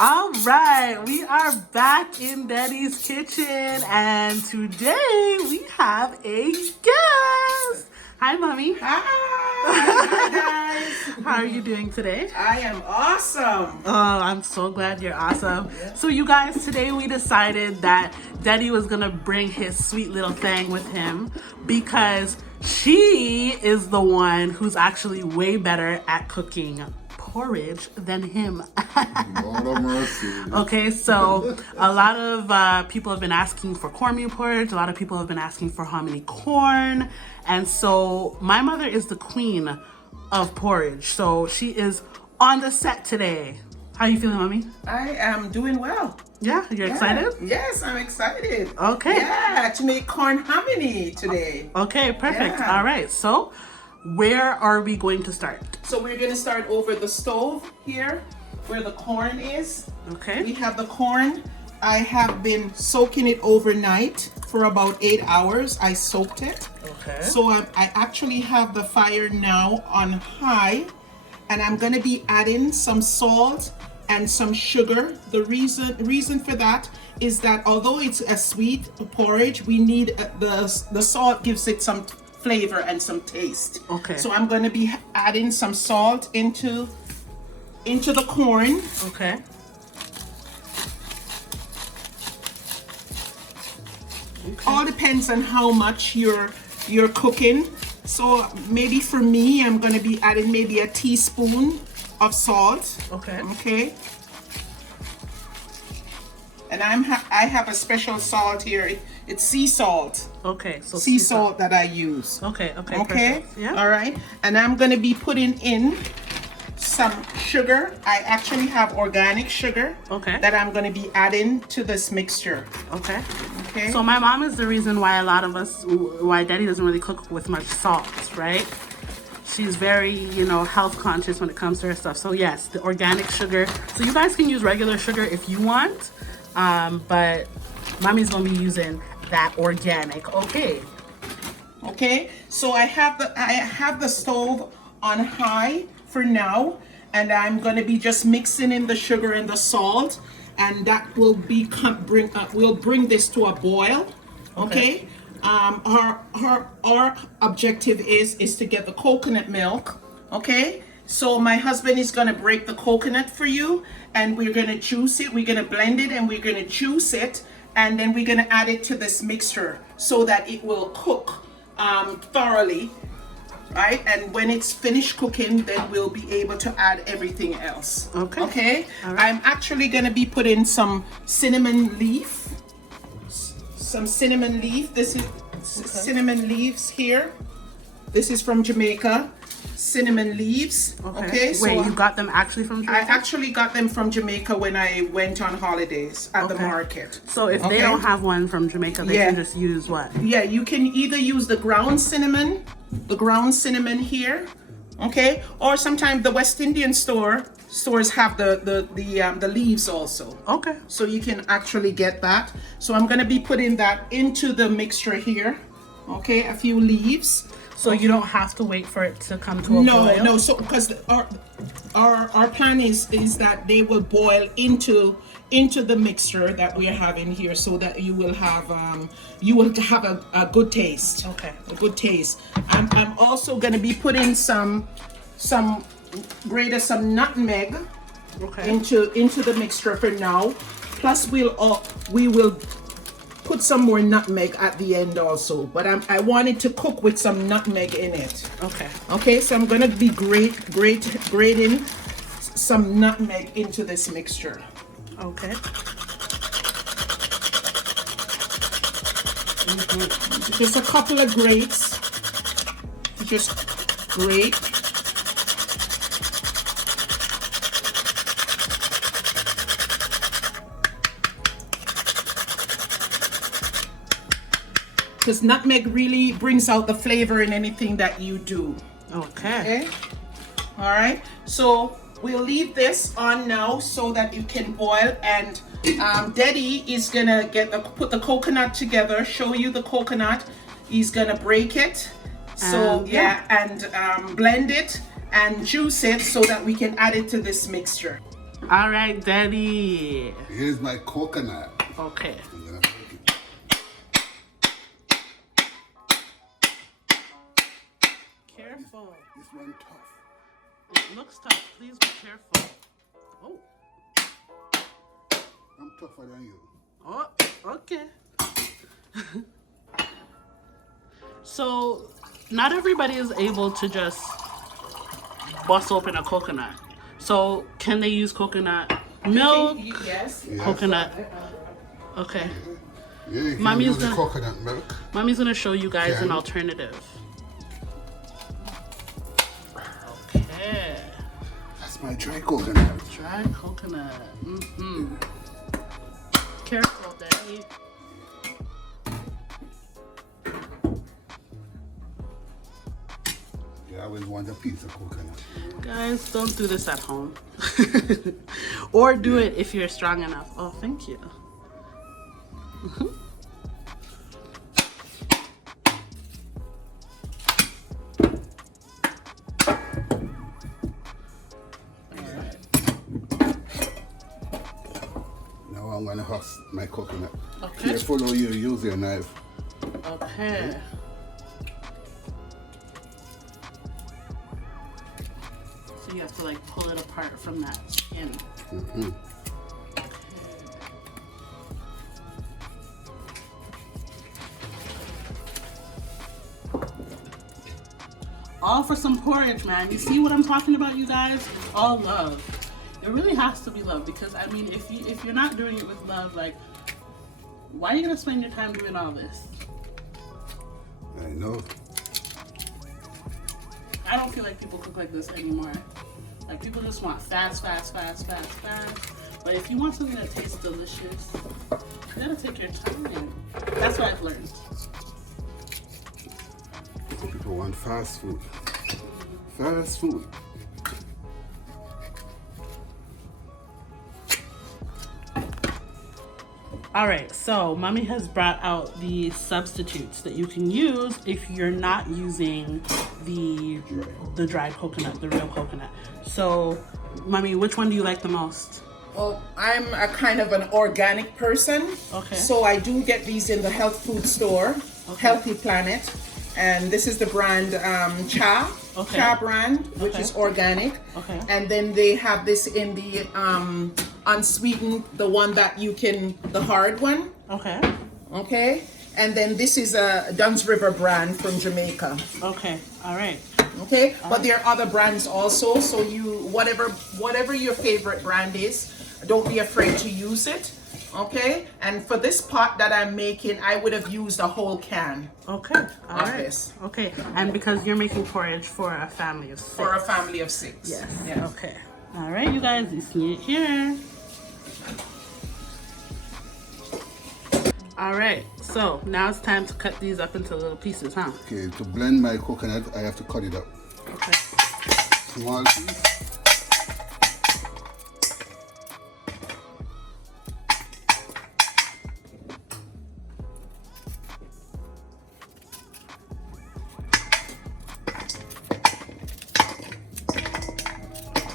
All right, we are back in Deddy's kitchen, and today we have a guest. Hi, Mommy. Hi. Hi, guys. How are you doing today? I am awesome. Oh, I'm so glad you're awesome. Yeah. So you guys, today we decided that Deddy was gonna bring his sweet little thing with him because she is the one who's actually way better at cooking porridge than him. Lord of mercy. Okay, so a lot of people have been asking for cornmeal porridge. A lot of people have been asking for hominy corn. And so my mother is the queen of porridge. So she is on the set today. How are you feeling, Mommy? I am doing well. Yeah, you're excited? Yes, I'm excited. Okay. Yeah, to make corn hominy today. Okay, perfect. Yeah. All right, so where are we going to start? So we're going to start over the stove here where the corn is. Okay. We have the corn. I have been soaking it overnight for about 8 hours. I soaked it. Okay. So I actually have the fire now on high, and I'm going to be adding some salt and some sugar. The reason for that is that although it's a sweet porridge, we need the salt gives it some flavor and some taste. Okay. So I'm going to be adding some salt into the corn. Okay. All depends on how much you're cooking. So maybe for me, I'm going to be adding maybe a teaspoon of salt. Okay. Okay. And I have a special salt here. It's sea salt. Okay. So Sea salt that I use. Okay. Okay. Okay. Perfect. Yeah. All right. And I'm going to be putting in some sugar. I actually have organic sugar. Okay. That I'm going to be adding to this mixture. Okay. Okay. So my mom is the reason why why Daddy doesn't really cook with much salt, right? She's very, health conscious when it comes to her stuff. So yes, the organic sugar. So you guys can use regular sugar if you want, but Mommy's gonna be using that organic. Okay. Okay. So I have the stove on high for now, and I'm gonna be just mixing in the sugar and the salt, and that will we'll bring this to a boil. Okay. Our objective is to get the coconut milk. Okay. So my husband is gonna break the coconut for you, and we're gonna juice it. We're gonna blend it, and we're gonna juice it, and then we're gonna add it to this mixture so that it will cook thoroughly. Right, and when it's finished cooking, then we'll be able to add everything else. Okay. Okay. All right. I'm actually gonna be putting some cinnamon leaf. Some cinnamon leaf. This is cinnamon leaves here. This is from Jamaica. Cinnamon leaves. Okay. Wait, you got them actually from I Jamaica? actually got them from Jamaica when I went on holidays at the market. So if they don't have one from Jamaica, they can just use what? Yeah, you can either use the ground cinnamon here, okay, or sometimes the West Indian stores have the leaves also. Okay. So you can actually get that. So I'm gonna be putting that into the mixture here. Okay, a few leaves. So you don't have to wait for it to come to a boil? No. So because our plan is that they will boil into the mixture that we are having here, so that you will have a good taste. Okay. A good taste. I'm also gonna be putting some nutmeg. Okay. Into the mixture for now. Plus we will put some more nutmeg at the end also, but I wanted to cook with some nutmeg in it. Okay. Okay, so I'm gonna be grating some nutmeg into this mixture. Okay. Just a couple of grates. Just grate. Because nutmeg really brings out the flavor in anything that you do. Okay. All right. So we'll leave this on now so that it can boil. And Deddy is gonna put the coconut together. Show you the coconut. He's gonna break it. So and blend it and juice it so that we can add it to this mixture. All right, Daddy. Here's my coconut. Okay. I'm gonna break it. Careful. This one tough. It looks tough. Please be careful. Oh. I'm tougher than you. Oh, okay. So, not everybody is able to just bust open a coconut. So, can they use coconut milk? Yes. Coconut. Okay. Yeah, you can Mommy's use the gonna- coconut milk. Mommy's gonna show you guys an Yeah. alternative. Okay. That's my dry coconut. Dry coconut. Mm-hmm. Careful, Daddy. You always want a piece of coconut. Guys, don't do this at home. Or do it if you're strong enough. Oh, thank you. Now I'm gonna husk my coconut. Okay. Careful how you use your knife. Okay. So you have to like pull it apart from that skin. Mm-hmm. All for some porridge, man. You see what I'm talking about, you guys? All love. It really has to be love, because I mean, if you're not doing it with love, like, why are you gonna spend your time doing all this? I know. I don't feel like people cook like this anymore. Like, people just want fast, fast, fast, fast, fast. But if you want something that tastes delicious, you gotta take your time. That's what I've learned. People want fast food. Fast food. All right, so Mommy has brought out the substitutes that you can use if you're not using the dry coconut, the real coconut. So, Mommy, which one do you like the most? Well, I'm a kind of an organic person. Okay. So I do get these in the health food store, Healthy Planet. And this is the brand Cha brand, which is organic. Okay. And then they have this in the unsweetened, the one that you can, the hard one. Okay. Okay. And then this is a Dunn's River brand from Jamaica. Okay. All right. Okay. But there are other brands also. So you, whatever your favorite brand is, don't be afraid to use it. Okay. And for this pot that I'm making, I would have used a whole can. Okay. All Of right. this. Okay. And because you're making porridge for a family of 6. For a family of 6. Yes. Yeah. Okay. All right, you guys, you see it here. All right. So now it's time to cut these up into little pieces, huh? Okay, to blend my coconut, I have to cut it up. Okay. Small piece.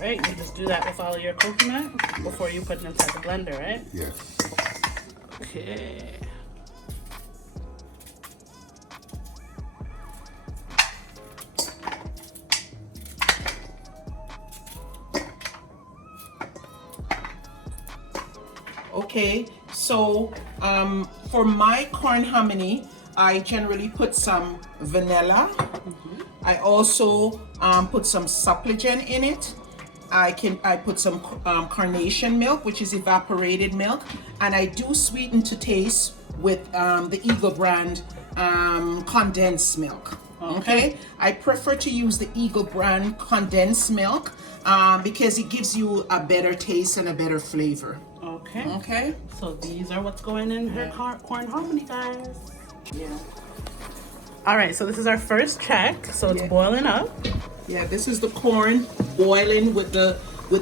Right, you just do that with all of your coconut before you put it inside the blender, right? Yes. Okay. Okay, so for my corn hominy, I generally put some vanilla. I also put some supplicant in it. I put some carnation milk, which is evaporated milk, and I do sweeten to taste with the Eagle brand condensed milk. Okay, I prefer to use the Eagle brand condensed milk because it gives you a better taste and a better flavor. Okay. Okay. So these are what's going in her corn hominy, guys. Yeah. All right, so this is our first check. So it's boiling up. Yeah, this is the corn boiling with the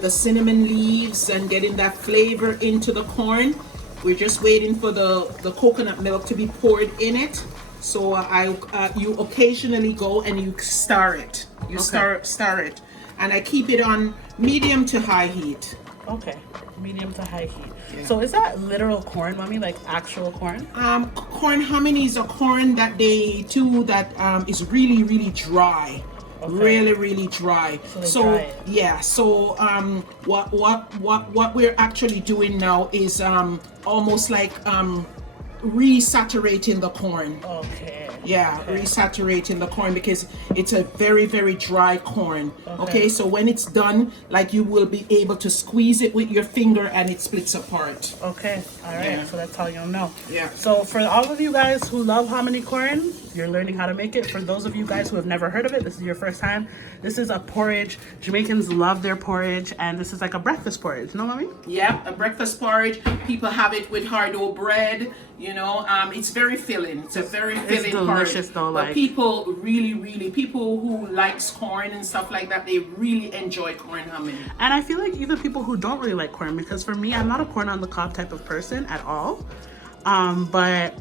cinnamon leaves and getting that flavor into the corn. We're just waiting for the coconut milk to be poured in it. So you occasionally go and you stir it. You stir it, and I keep it on medium to high heat. Okay, medium to high heat. So is that literal corn, mommy? Like actual corn? Corn hominy is a corn that they do that is really, really dry. Okay. Really, really dry. So they dry it. Yeah, so what we're actually doing now is almost like resaturating the corn. Okay. Yeah, Okay. resaturating the corn because it's a very, very dry corn. Okay, so when it's done, like you will be able to squeeze it with your finger and it splits apart. Okay, all right. Yeah. So that's how you'll know. Yeah. So for all of you guys who love hominy corn, you're learning how to make it. For those of you guys who have never heard of it, this is your first time. This is a porridge. Jamaicans love their porridge, and this is like a breakfast porridge. No, mommy? Yeah, a breakfast porridge. People have it with hard-dough bread. You know, it's very filling. It's a very filling delicious porridge. though, But like- people really, people who likes corn and stuff like that, they really enjoy corn hominy. And I feel like even people who don't really like corn, because for me, I'm not a corn on the cob type of person at all. But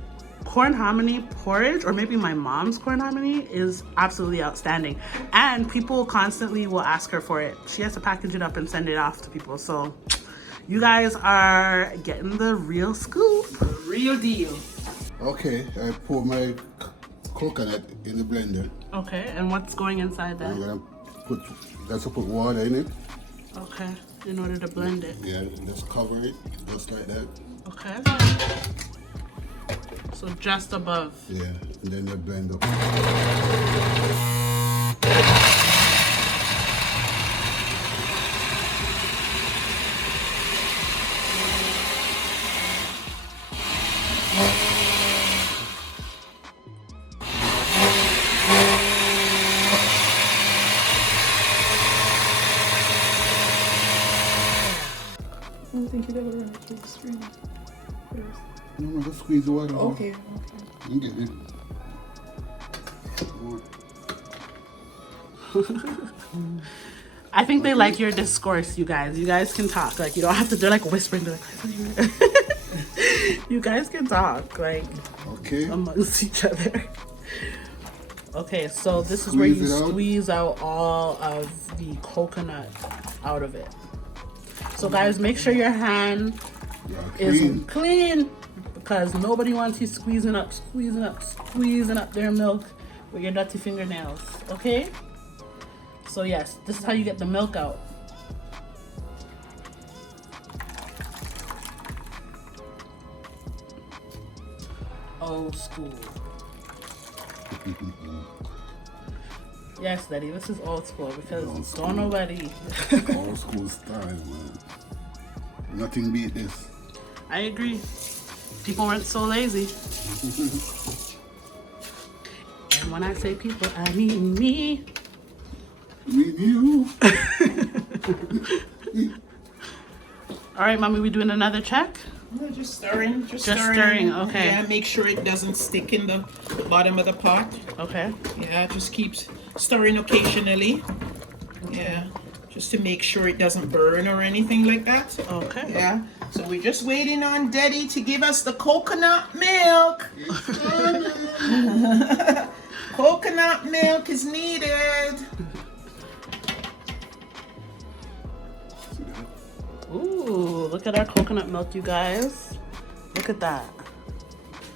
corn hominy porridge, or maybe my mom's corn hominy, is absolutely outstanding. And people constantly will ask her for it. She has to package it up and send it off to people. So you guys are getting the real scoop. Real deal. Okay, I pour my coconut in the blender. Okay, and what's going inside I'm that? gonna put water in it. Okay, in order to blend it. Yeah, just cover it, just like that. Okay. So just above. Yeah, and then you blend up. I don't think you ever run it through the stream first. No, just squeeze the water. Okay. You get it. I think they like your discourse, you guys. You guys can talk. Like, you don't have to, they're like whispering. They're like, you guys can talk, like, Okay. amongst each other. Okay, so this is where you Squeeze it out. squeeze out all of the coconut out of it. So guys, make sure your hand Yeah, is clean. clean, because nobody wants you squeezing up their milk with your dirty fingernails, okay? So yes, this is how you get the milk out. Old school. Yes, Daddy, this is old school because Old school. don't nobody. Old school style, man. Nothing beat this. I agree. People weren't so lazy. And when I say people, I mean me. With you. All right, mommy, we doing another check? No, just stirring. Just stirring, okay. Yeah, make sure it doesn't stick in the bottom of the pot. Okay. Yeah, just keep stirring occasionally. Yeah, just to make sure it doesn't burn or anything like that. Okay. Yeah, so we're just waiting on Deddy to give us the coconut milk. Coconut milk is needed. Ooh, look at our coconut milk, you guys. Look at that.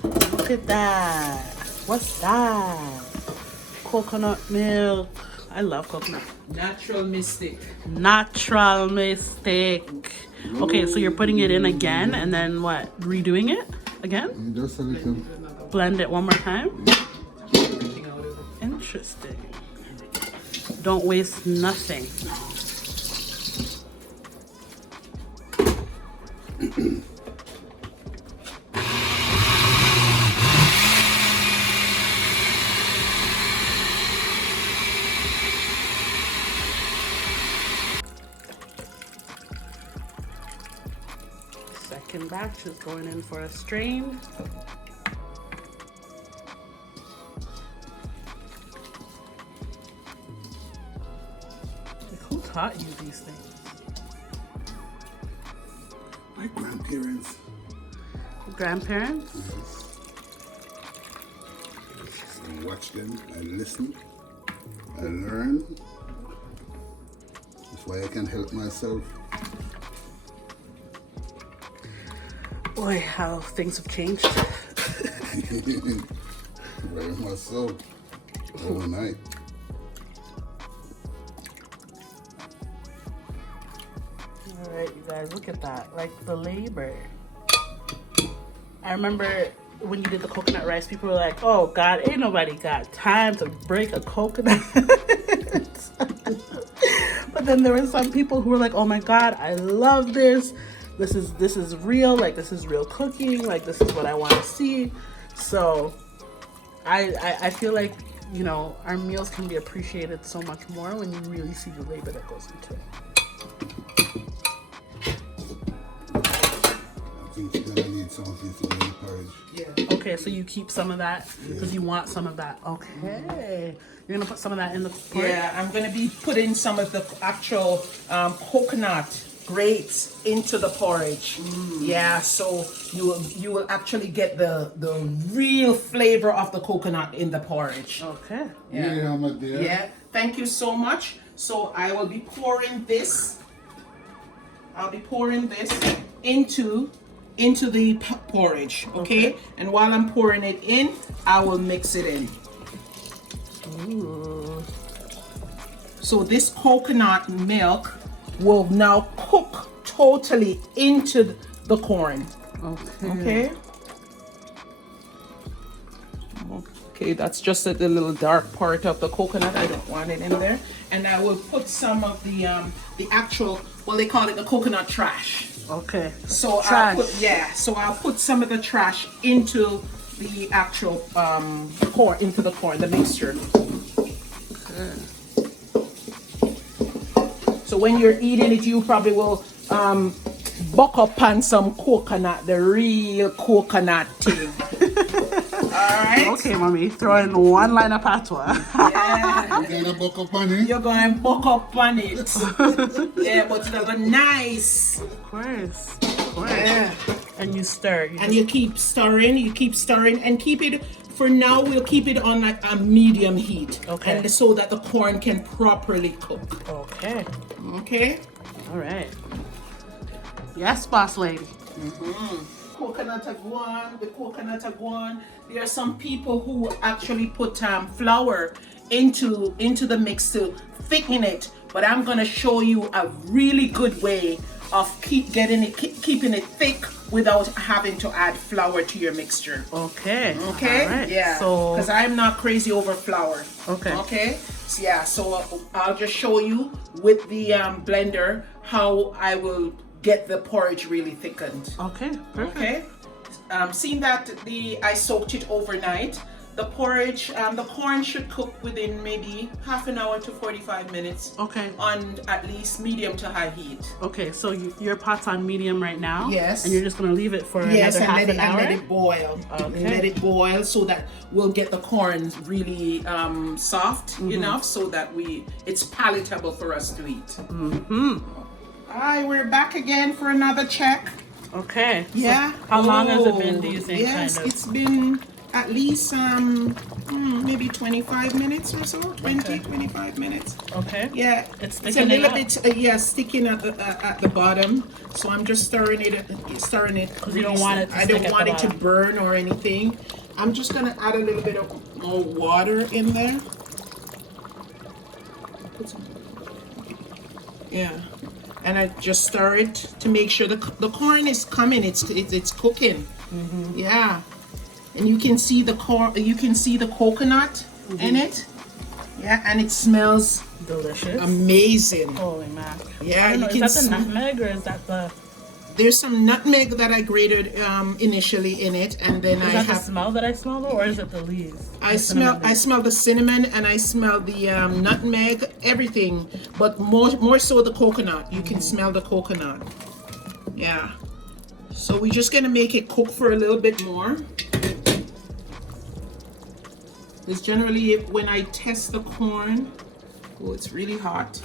Look at that. What's that? Coconut milk. I love coconut. Natural mystic. Natural mistake. Okay, so you're putting it in again and then what? Redoing it again? Just a little. Blend it one more time? Interesting. Don't waste nothing. Second batch is going in for a strain. Like, who taught you these things? My grandparents. Grandparents? Yes. I watch them, I listen, I learn. That's why I can help myself. Boy, how things have changed. Very much so. Overnight. All right, you guys, look at that. Like the labor. I remember when you did the coconut rice, people were like, oh God, ain't nobody got time to break a coconut. But then there were some people who were like, oh my God, I love this. This is real, like this is real cooking, like this is what I want to see. So I feel like, you know, our meals can be appreciated so much more when you really see the labor that goes into it. I think you're gonna need some of this in the porridge. Yeah. Okay, so you keep some of that because you want some of that. Okay. You're gonna put some of that in the porridge? Yeah, I'm gonna be putting some of the actual coconut grates into the porridge. Yeah, so you will actually get the real flavor of the coconut in the porridge. Okay. Yeah, my dear. Yeah, thank you so much. So I will be pouring this. I'll be pouring this into the porridge, okay? And while I'm pouring it in, I will mix it in. Ooh. So this coconut milk will now cook totally into the corn. Okay. Okay, that's just the little dark part of the coconut. I don't want it in there. And I will put some of the actual, well, they call it the coconut trash. Okay. So Trash. I'll put some of the trash into the actual corn, into the corn, the mixture. Okay. So when you're eating it, you probably will buck up on some coconut, the real coconut thing. Alright? Okay, mommy. Throw in one line of patois. Yeah. You're gonna buck up on it? You're going to buck up on it. Yeah, but it's a nice. Of course. Yeah. And you stir. And you keep stirring, and keep it, for now, we'll keep it on like a medium heat. Okay. And so that the corn can properly cook. Okay. Okay? All right. Yes, boss lady. Coconut aguan, the coconut aguan. There are some people who actually put flour into the mix to thicken it, but I'm gonna show you a really good way of keeping it thick without having to add flour to your mixture. Okay. Okay? All right. Yeah. So. Because I'm not crazy over flour. Okay. Okay? So, yeah, so I'll just show you with the blender how I will get the porridge really thickened. Okay. Perfect. Okay? Seeing that I soaked it overnight, the porridge, the corn should cook within maybe half an hour to 45 minutes. Okay. On at least medium to high heat. Okay. So your pot's on medium right now. Yes. And you're just gonna leave it for Yes, another half an hour. and let it boil. Okay. Let it boil so that we'll get the corn really soft enough so that it's palatable for us to eat. Alright, we're back again for another check. Okay. Yeah. So how long has it been, do you think? Yes, kind of? it's been at least maybe 25 minutes or so. 25 minutes. Okay. Yeah, It's a thickening little up. bit sticking at the bottom. So I'm just stirring it Because you don't want it to I stick don't at want the it to bottom. burn or anything. I'm just gonna add a little bit of more water in there. Yeah, and I just stir it to make sure the corn is coming. It's cooking. Yeah, and you can see the corn. You can see the coconut in it. Yeah, and it smells Delicious. amazing. Holy mac. Yeah, I don't know, you can is that the smell. nutmeg or is that the? There's some nutmeg that I grated initially in it, and then Is I that the have. smell that I smell, or is it the leaves? I smell the cinnamon, and I smell the nutmeg, everything, but more so the coconut. You can smell the coconut. Yeah. So we're just gonna make it cook for a little bit more. Because generally, when I test the corn, oh, it's really hot.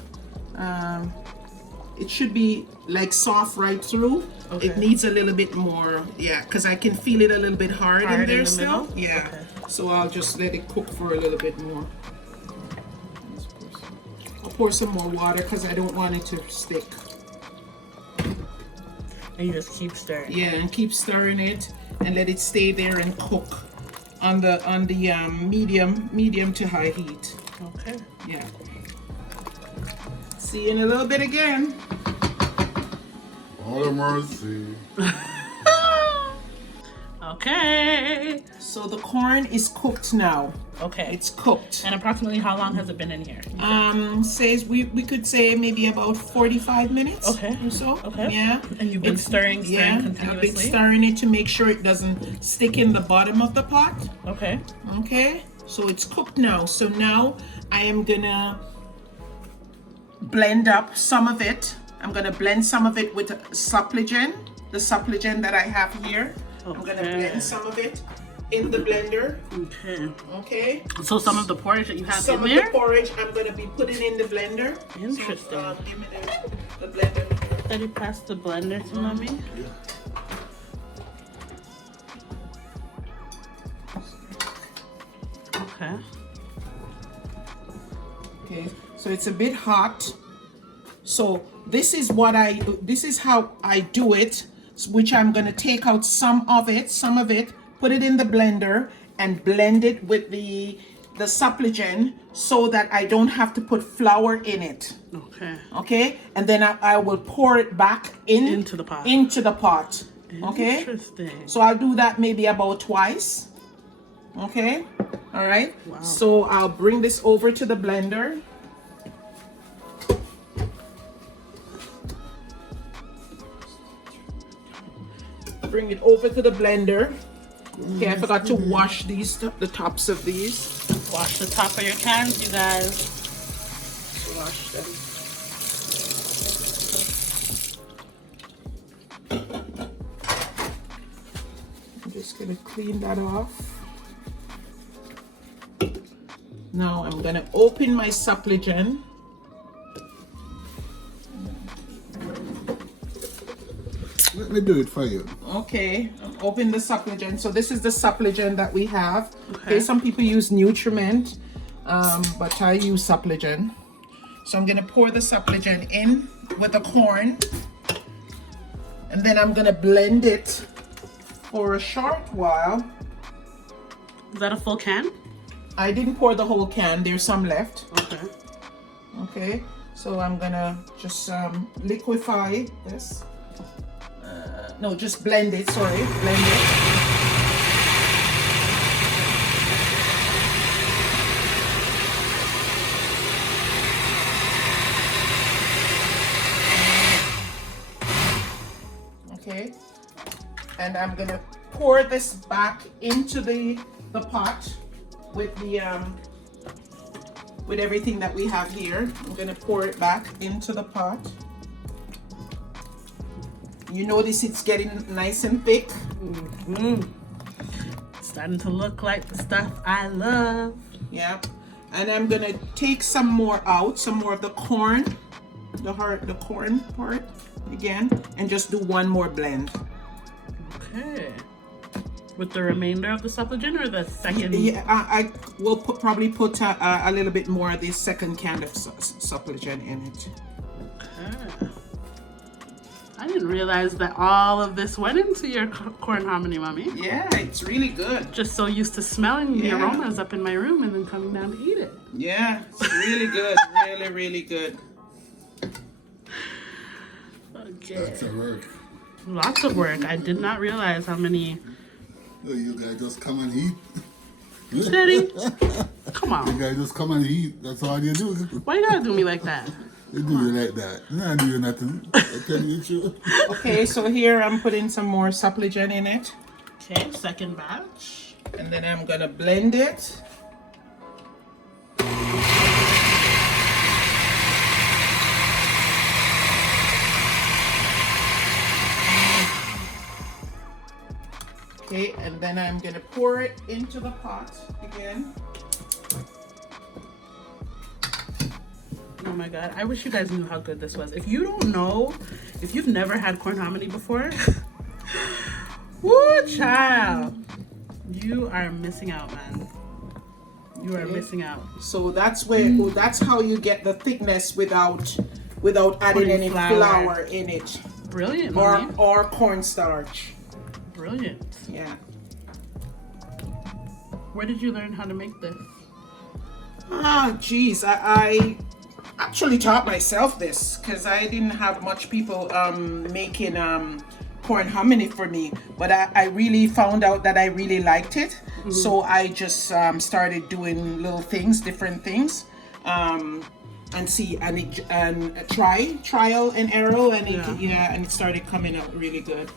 It should be like soft right through. Okay. It needs a little bit more, yeah, because I can feel it a little bit hard in in there the still. middle? Yeah. Okay. So I'll just let it cook for a little bit more. I'll pour some more water because I don't want it to stick. And you just keep stirring. Yeah, and keep stirring it and let it stay there and cook on the medium to high heat. Okay. Yeah. See you in a little bit again. All the mercy. Okay. So the corn is cooked now. Okay. It's cooked. And approximately how long has it been in here? Says we could say maybe about 45 minutes. Okay. Or so. Okay. Yeah. And you've been stirring continuously? I've been stirring it to make sure it doesn't stick in the bottom of the pot. Okay. Okay. So it's cooked now. So now I am gonna blend up some of it. I'm gonna blend some of it with supplegen, the supplegen that I have here. Okay. I'm gonna blend some of it in the blender. Okay. Okay. So some of the porridge that you have Some in of there? the porridge I'm gonna be putting in the blender. Interesting. So, give me the blender. Daddy, pass the blender to mommy. Yeah. Okay. Okay. So it's a bit hot. So this is how I do it, which I'm gonna take out some of it, put it in the blender and blend it with the supplegen so that I don't have to put flour in it. Okay. Okay, and then I will pour it back Into the pot. Okay, Interesting. so I'll do that maybe about twice. Okay, all right. Wow. So I'll bring this over to the blender. Bring it over to the blender. Okay, I forgot to wash the tops of these. Wash the top of your cans, you guys. Wash them. I'm just gonna clean that off. Now I'm gonna open my supplegen. Let me do it for you. Okay, open the supplegen. So this is the supplegen that we have. Okay. Some people use nutriment, but I use supplegen. So I'm gonna pour the supplegen in with the corn, and then I'm gonna blend it for a short while. Is that a full can? I didn't pour the whole can. There's some left. Okay. Okay, so I'm gonna just liquefy this. No, just blend it, sorry, blend it. Okay, and I'm gonna pour this back into the pot with the with everything that we have here. I'm gonna pour it back into the pot. You notice it's getting nice and thick. Starting to look like the stuff I love. Yeah. And I'm gonna take some more out, some more of the corn, the corn part again, and just do one more blend. Okay. With the remainder of the supplegen or the second? Yeah, I will probably put a little bit more of this second can of supplegen in it. Okay. I didn't realize that all of this went into your corn hominy, mommy. Yeah, it's really good. Just so used to smelling the Yeah. aromas up in my room and then coming down to eat it. Yeah, it's really good. Really, really good. Okay. That's a work. Lots of work. I did not realize how many. So you guys just come and eat. Deddy, come You on. guys just come and eat. That's all you do. Why you gotta do me like that? They do you like that. They not do you nothing. I tell you the truth. Okay, so here I'm putting some more supplegen in it. Okay, second batch. And then I'm gonna blend it. Okay, and then I'm gonna pour it into the pot again. Oh my god, I wish you guys knew how good this was. If you don't know, if you've never had corn hominy before, woo child, you are missing out, man. You are missing out. So that's how you get the thickness without adding Putting any flour. flour in it. Brilliant, mommy. or cornstarch. Brilliant. Yeah. Where did you learn how to make this? Ah, geez, I actually taught myself this because I didn't have much people making corn hominy for me, but I really found out that I really liked it. So I just started doing little things, different things, and see and trial and error, and and it started coming out really good.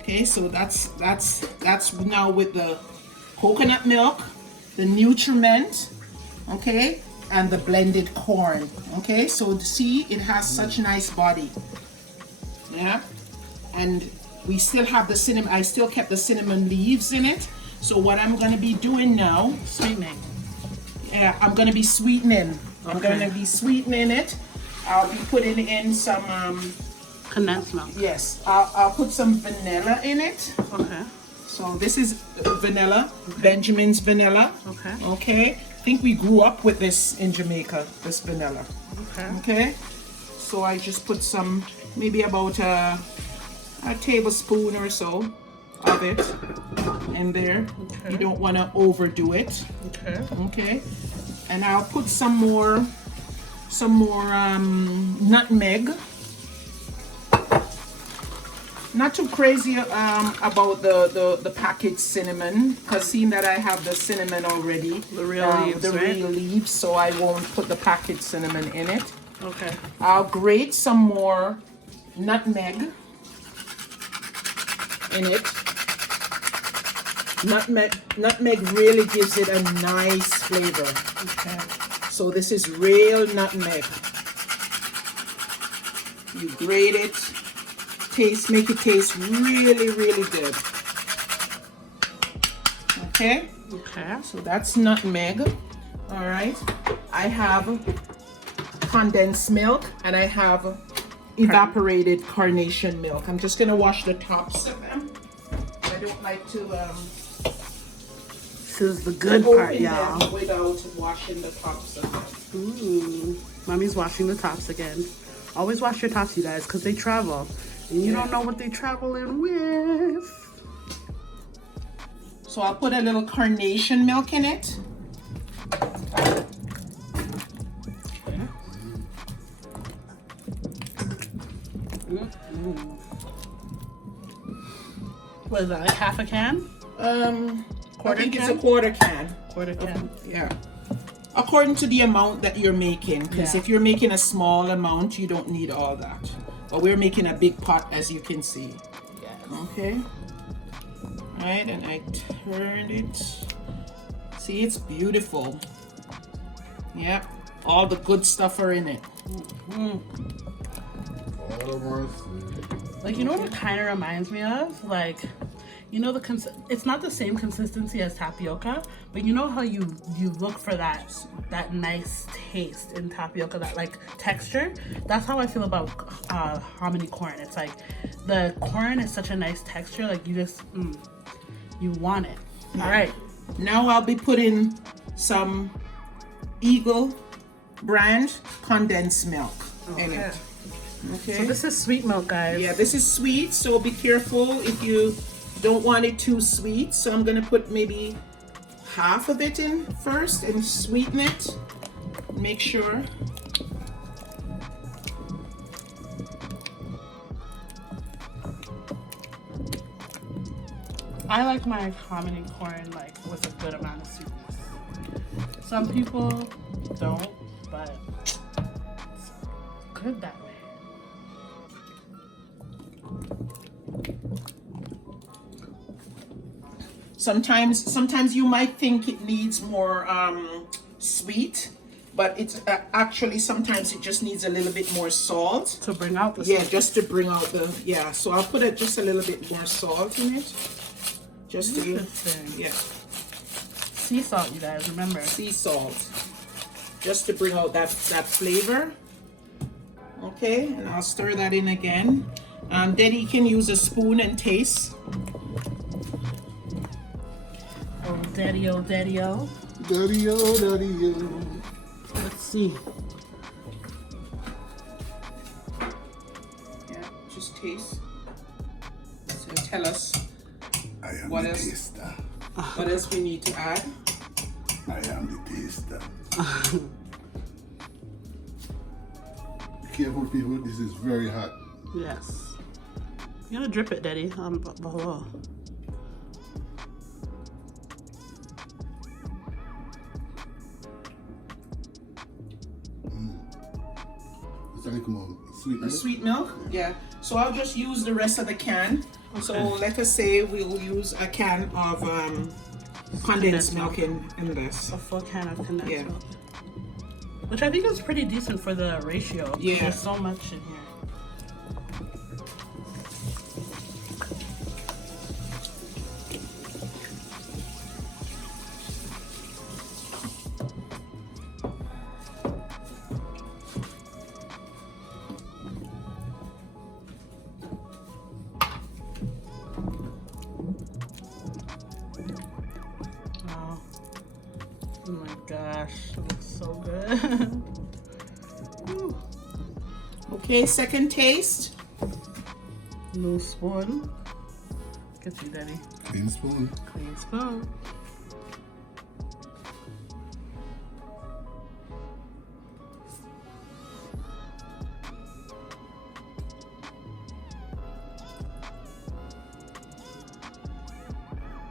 Okay, so that's now with the coconut milk, the nutriment, okay, and the blended corn. Okay, so see, it has such nice body. Yeah, and we still have the cinnamon. I still kept the cinnamon leaves in it. So what I'm gonna be doing now, Sweetening. yeah, I'm gonna be sweetening. I'm gonna be sweetening it. I'll be putting in some Condensed milk. yes, I'll put some vanilla in it. Okay. So this is vanilla, Benjamin's vanilla. Okay. Okay. I think we grew up with this in Jamaica, this vanilla. Okay. Okay. So I just put some, maybe about a tablespoon or so of it in there. Okay. You don't want to overdo it. Okay. Okay. And I'll put some more nutmeg. Not too crazy about the packaged cinnamon, because seeing that I have the cinnamon already, The real leaves, right? real leaves, so I won't put the packaged cinnamon in it. Okay. I'll grate some more nutmeg in it. Nutmeg really gives it a nice flavor. Okay. So this is real nutmeg. You grate it. Make it taste really, really good. Okay, Okay. so that's nutmeg. All right, I have condensed milk and I have evaporated carnation milk. I'm just gonna wash the tops of them. I don't like to This is the good part, open y'all. them without washing the tops of them. Ooh. Mommy's washing the tops again. Always wash your tops, you guys, because they travel. And you don't know what they traveling with. So I'll put a little carnation milk in it. What is that, like half a can? I think it's a can? quarter can. Quarter can. Yeah. According to the amount that you're making, because Yeah. if you're making a small amount, you don't need all that. But we're making a big pot, as you can see. Yes. Okay. Right, and I turned it. See, it's beautiful. Yep. All the good stuff are in it. Like, you know what it kind of reminds me of? Like, you know, it's not the same consistency as tapioca, but you know how you look for that nice taste in tapioca, that like texture? That's how I feel about hominy corn. It's like the corn is such a nice texture, like you just you want it. All right, Now I'll be putting some Eagle brand condensed milk in it. Okay. so this is sweet milk, guys. Yeah, this is sweet, so be careful if you don't want it too sweet. So I'm gonna put maybe half of it in first and sweeten it. Make sure. I like my hominy corn like with a good amount of sweetness. Some people don't, but it's good that way. Sometimes you might think it needs more sweet, but it's actually sometimes it just needs a little bit more salt. To bring out the Just to bring out the So I'll put just a little bit more salt in it. Just to Interesting. Sea salt, you guys, remember. sea salt, just to bring out that flavor. Okay, and I'll stir that in again. Deddy can use a spoon and taste. Oh, daddy, oh, daddy, oh. Daddy, oh, daddy, oh. Let's see. taste. So tell us I am what the else? taster. What else we need to add? I am the taster. Be careful, people. This is very hot. Yes. You're gonna drip it, Daddy. Below. It's like sweet milk. Sweet milk? Yeah. So I'll just use the rest of the can. So let us say we'll use a can of condensed milk in this. A full can of condensed Yeah. milk. Which I think is pretty decent for the ratio. Yeah. There's so much in here. Wow. Oh my gosh, it looks so good. Whew. Okay, second taste. No spoon. Get you, Daddy. Clean spoon. Clean spoon.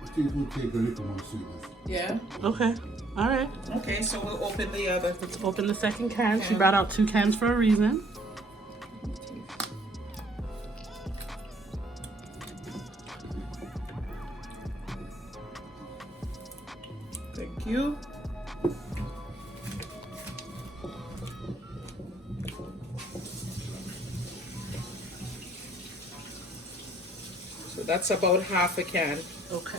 I think we'll take a little more sweetness. Yeah. Okay. All right. Okay, so we'll open the other. Let's open the second can. She brought out 2 cans for a reason. Thank you. So that's about half a can. Okay.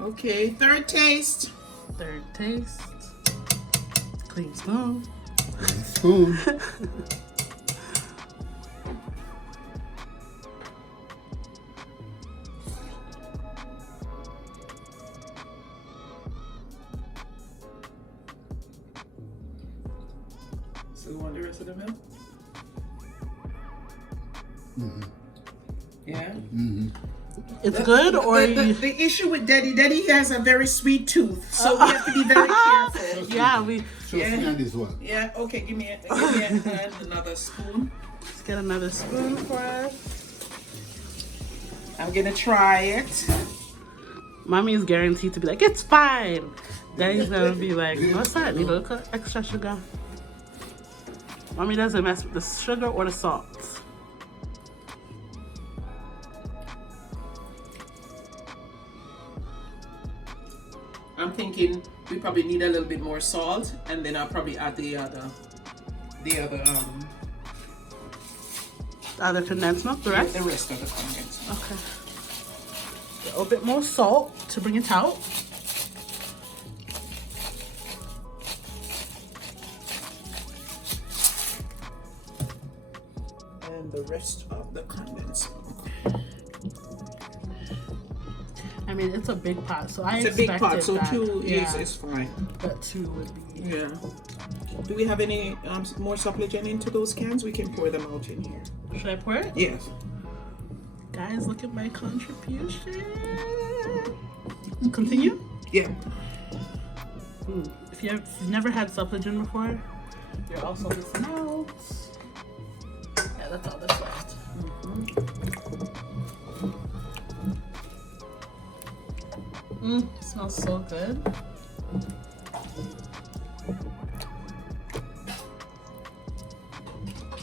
Okay, third taste. Third taste. Clean spoon. Clean spoon. So you want the rest of the milk? Mm-hmm. Yeah. Mm-hmm. It's good, or The issue with Deddy has a very sweet tooth, so we have to be very careful. yeah, we So Yeah. and this one. Yeah. Okay. Give me another spoon. let's get another spoon for us. I'm gonna try it. Mommy is guaranteed to be like, it's fine. Daddy's gonna be like, what's that? Need a little extra sugar. Mommy doesn't mess with the sugar or the salt. I'm thinking we probably need a little bit more salt, and then I'll probably add the other Other condensed milk, the rest? the rest of the condensed. Okay. A little bit more salt to bring it out. And the rest of the condensed milk. I mean, it's a big pot, so I It's a big pot, so expected that. 2 Yeah, is fine. but 2 would be. Yeah. Do we have any more supplement into those cans? We can pour them out in here. Should I pour it? Yes. Guys, look at my contribution. Continue? Yeah. If you've never had supplement before, you're also missing out. Yeah, that's all that's left. Smells so good.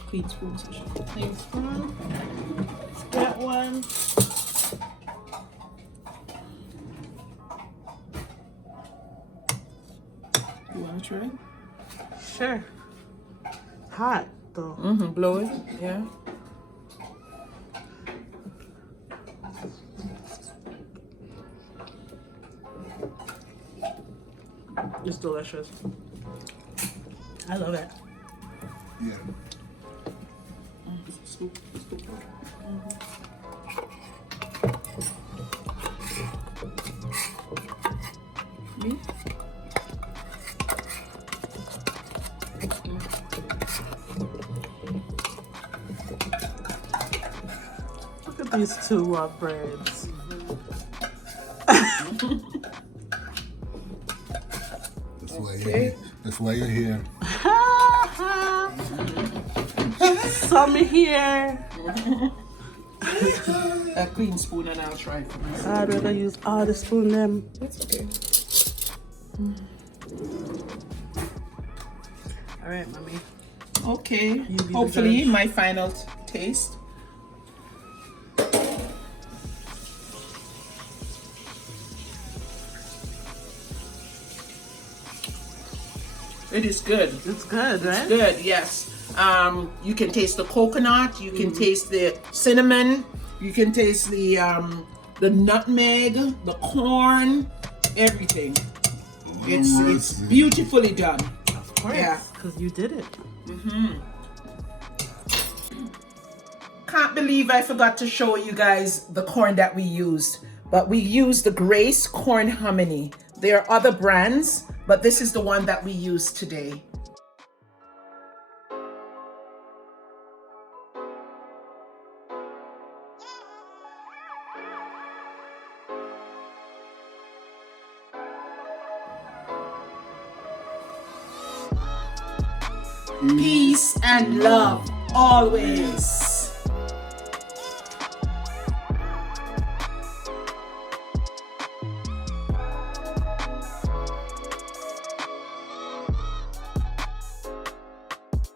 Clean spoon session. Clean spoon. Let's get one. You wanna try it? Sure. Hot though. Blow it. Yeah. It's delicious. I love it. Yeah. Scoop. Me? Look at these two breads. That's why you're here. Some here. A clean spoon and I'll try for myself. I'd rather use all the spoon them. That's okay. All right, mommy. Okay. You be the Hopefully judge. my final taste. It is good. It's good, right? Good, yes. You can taste the coconut. You can taste the cinnamon. You can taste the nutmeg, the corn, everything. It's beautifully done. Of course, Yeah. because you did it. Can't believe I forgot to show you guys the corn that we used. But we used the Grace Corn Hominy. There are other brands, but this is the one that we use today. Peace and love always.